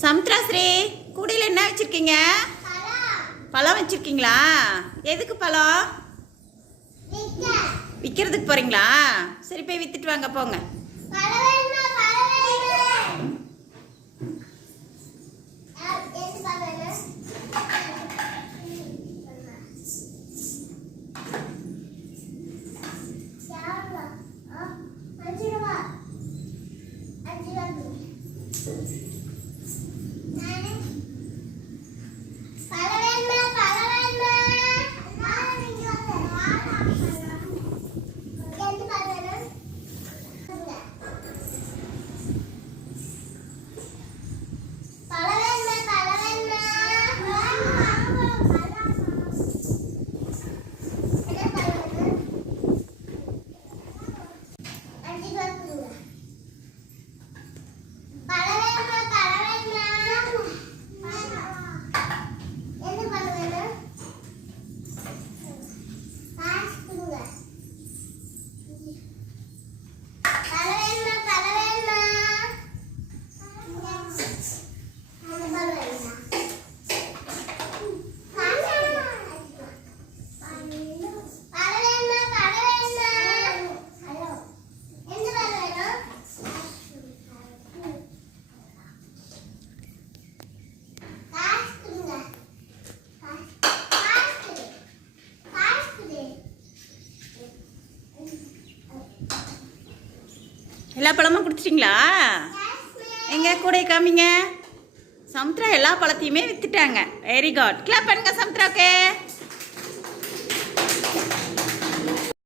சமுத்ராஸ்ரீ கூடையில் என்ன வச்சுருக்கீங்க? பழம் வச்சுருக்கீங்களா? எதுக்கு பழம்? விற்கிறதுக்கு போகிறீங்களா? சரி போய் விற்றுட்டு வாங்க போங்க. எல்லா பழமும் கொடுத்துட்டிங்களா? எங்க கூட காமிங்க. சமுத்ரா எல்லா பழத்தையுமே வித்துட்டாங்க. Very good. கிளாப் பண்ணுங்க சமுத்ராவுக்கு.